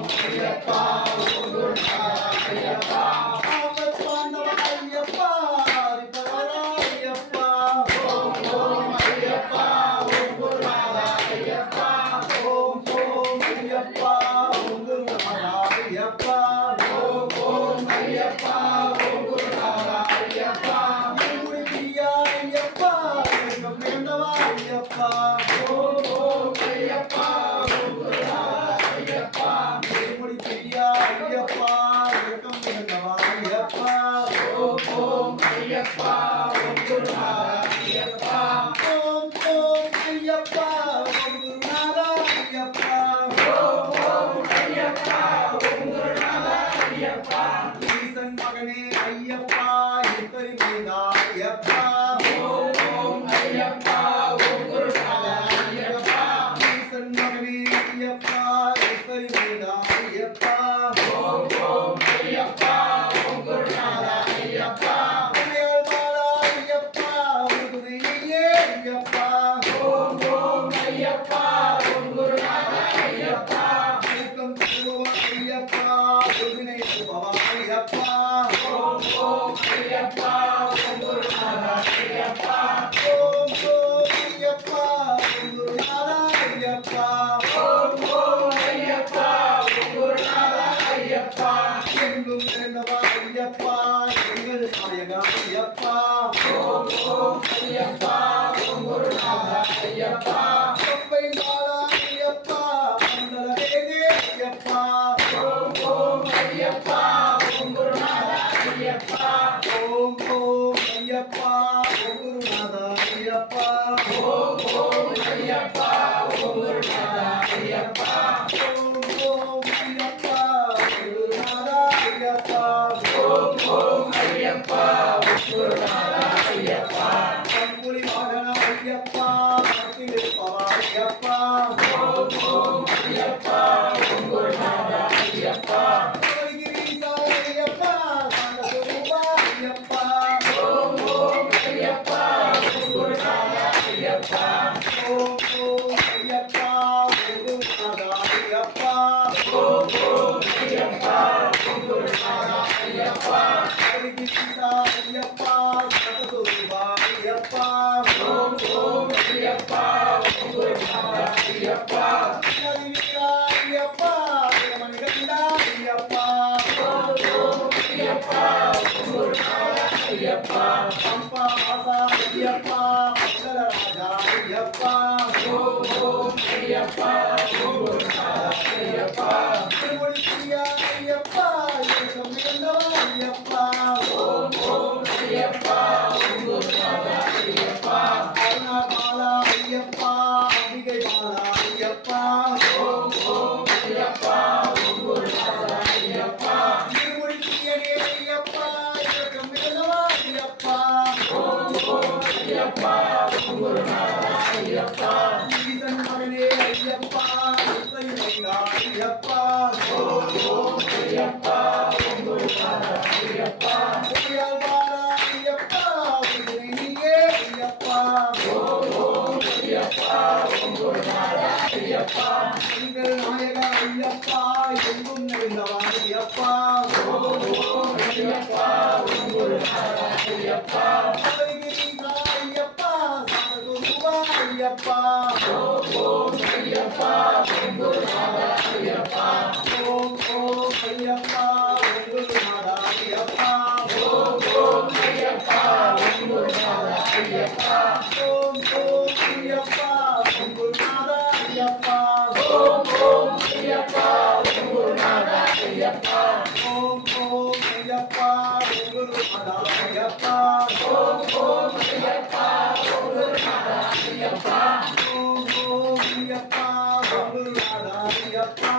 ஐயப்பா ஓம் குருநாதா ஐயப்பா ஆபத் பாண்டவ ஐயப்பா ரிபவரா ஐயப்பா ஓம் ஐயப்பா ஓம் குருநாதா ஐயப்பா ஓம் ஐயப்பா ஓம் குருநாதா ஐயப்பா ஓம் ஐயப்பா ஓம் குருநாதா ஐயப்பா முடி பிரியா ஐயப்பா வெட்கம் வேண்டவா ஐயப்பா ஓம் ஐயப்பா ஓம் குருநாதா ஐயப்பா முடி பிரியா ஐயப்பா வெட்கம் வேண்டவா ஐயப்பா ஓம் ஐயப்பா ஓம் குருநாதா ஐயப்பா ஓம் ஐயப்பா ஓம் குருநாதா ஐயப்பா ஓம் ஐயப்பா ஓம் குருநாதா ஐயப்பா ஈசன் மகனே ஐயப்பா எத்தரி மீதா ஐயப்பா ஓம் ஐயப்பா ஓம் குருநாதா ஐயப்பா ஈசன் மகனே ஐயப்பா எத்தரி மீதா ஐயப்பா ஓம் ஐயப்பா ஓம் குருநாதா ஐயப்பா உமையால் மாலா ஐயப்பா உருகுதையே ஐயப்பா ஓம் ஐயப்பா ஓம் குருநாதா ஐயப்பா ஊக்கம் தருபவா ஐயப்பா உருவினை தருபவா ஐயப்பா ஓம் ஐயப்பா ஓம் குருநாதா ஐயப்பா ஓம் ஐயப்பா ஓம் குருநாதா ஐயப்பா ஓம் ஐயப்பா ஓம் குருநாதா ஐயப்பா எங்கும் நிறைந்தவா ஐயப்பா எங்கள் நாயகா ஐயப்பா ஓம் ஐயப்பா ஓம் குருநாதா ஐயப்பா பம்பை மாலா ஐயப்பா மண்டல வேதே ஐயப்பா ஓம் ஐயப்பா ஓம் குருநாதா ஐயப்பா ஓம் ஐயப்பா ஓம் குருநாதா ஐயப்பா ஓம் ஐயப்பா ஓம் குருநாதா ஐயப்பா ஓம் ஐயப்பா ஓம் குருநாதா ஐயப்பா ஓம் ஐயப்பா ஓம் குருநாதா ஐயப்பா கங்குலி வாகன ஐயப்பா கத்திலிருப்பவா ஐயப்பா ஓம் ஐயப்பா ஓம் குருநாதா ஐயப்பா கிரீசா ஐயப்பா சாந்தஸ்வரூபா ஐயப்பா ஓம் ஐயப்பா ஓம் குருநாதா ஐயப்பா ஓம் ஐயப்பா ஓம் குருநாதா ஐயப்பா ஓம் ஐயப்பா ஓம் குருநாதா ஐயப்பா கிரீசா ஐயப்பா சாந்தஸ்வரூபா ஐயப்பா ஓம் ஐயப்பா ஓம் குருநாதா ஐயப்பா ஐயப்பா மணிகண்டா ஐயப்பா ஓம் ஐயப்பா ஓம் குருநாதா ஐயப்பா பம்பா வாசா ஐயப்பா மங்கள ராஜா ஐயப்பா ஓம் ஐயப்பா ஓம் குருநாதா ஐயப்பா திருமொழி பிரியா ஐயப்பா ஏகம் மிகுந்தவா ஐயப்பா ஓம் ஐயப்பா ஓம் குருநாதா ஐயப்பா அருணா மாலா ஐயப்பா அம்பிகை மாலா ஐயப்பா ஓம் ஐயப்பா ஓம் குருநாதா ஐயப்பா திருமொழி பிரியனே ஐயப்பா ஏகம் மிகுந்தவா ஐயப்பா ஓம் ஐயப்பா ஓம் குருநாதா ஐயப்பா ஈசன் மகனே ஐயப்பா எத்தனை மைந்தா ஐயப்பா ஓம் ஐயப்பா ஓம் குருநாதா ஐயப்பா உமையால் மாலா ஐயப்பா உருவினை நீயே ஐயப்பா ஓம் ஐயப்பா ஓம் குருநாதா ஐயப்பா எங்கள் நாயகா ஐயப்பா எங்கும் நிறைந்தவா ஐயப்பா ஓம் ஐயப்பா ஓம் குருநாதா ஐயப்பா கிரீசா ஐயப்பா சாந்தஸ்வரூபா ஐயப்பா ஓம் ஐயப்பா ஓம் குருநாதா ஐயப்பா ஓம் ஐயப்பா ஓம் குருநாதா ஐயப்பா ஓம் ஐயப்பா ஓம் குருநாதா ஐயப்பா ஓம் ஐயப்பா ஓம் குருநாதா ஐயப்பா ஓம் ஐயப்பா ஓம் குருநாதா ஐயப்பா ஓம் ஐயப்பா ஓம் குருநாதா ஐயப்பா ஓம் ஐயப்பா ஓம் குருநாதா ஐயப்பா ஓம் ஐயப்பா ஓம் குருநாதா ஐயப்பா